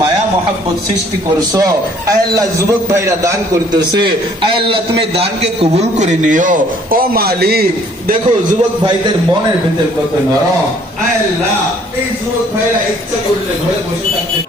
মায়া মহব্বত সৃষ্টি করছো। আয় আল্লাহ যুবক ভাইরা দান করতেছে, আয় আল্লাহ তুমি দানকে কবুল করে নিও। ও মালিক দেখো যুবক ভাইদের মনের ভিতর কত নরম। আয় আল্লাহ এই যুবক ভাইরা ইচ্ছা করলে ঘরে বসে থাকতে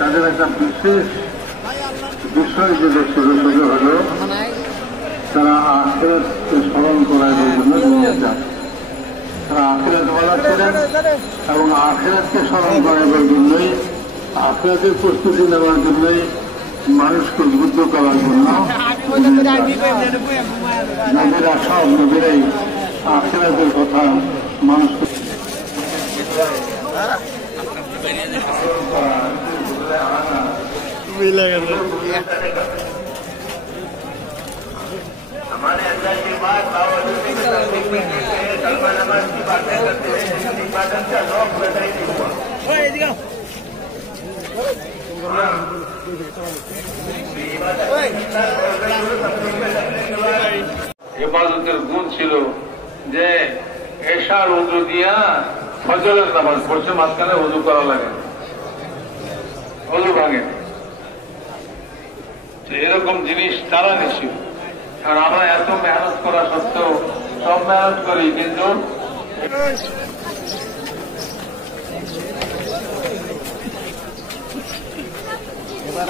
তাদের একটা বিশেষ বিষয় যেটা শুরু হলো তারা আখিরাতকে স্মরণ করার জন্য দুনিয়া যায়। তারা আখিরাতওয়ালা ছিলেন এবং আখিরাতকে স্মরণ করার জন্যই আখিরাতের প্রস্তুতি নেওয়ার জন্যই মানুষকে উদ্বুদ্ধ করার জন্য নবীরা সব নবীরাই আখিরাতের কথা মানুষকে हमारे अंदर के बाद सलमान नमाज की बातें करते हैं, इबादत का शौक पैदा ही नहीं हुआ। ইবাদতের গুণ ছিল যে এশার উজু দিয়া ফজরের নামাজ পড়ছে, মাঝখানে উজু করা লাগে, উজু ভাঙে। এরকম জিনিস তারা নিশ্চিত। কারণ আমরা এত মেহনত করা সত্ত্বেও সব মেহনত করি, কিন্তু এবার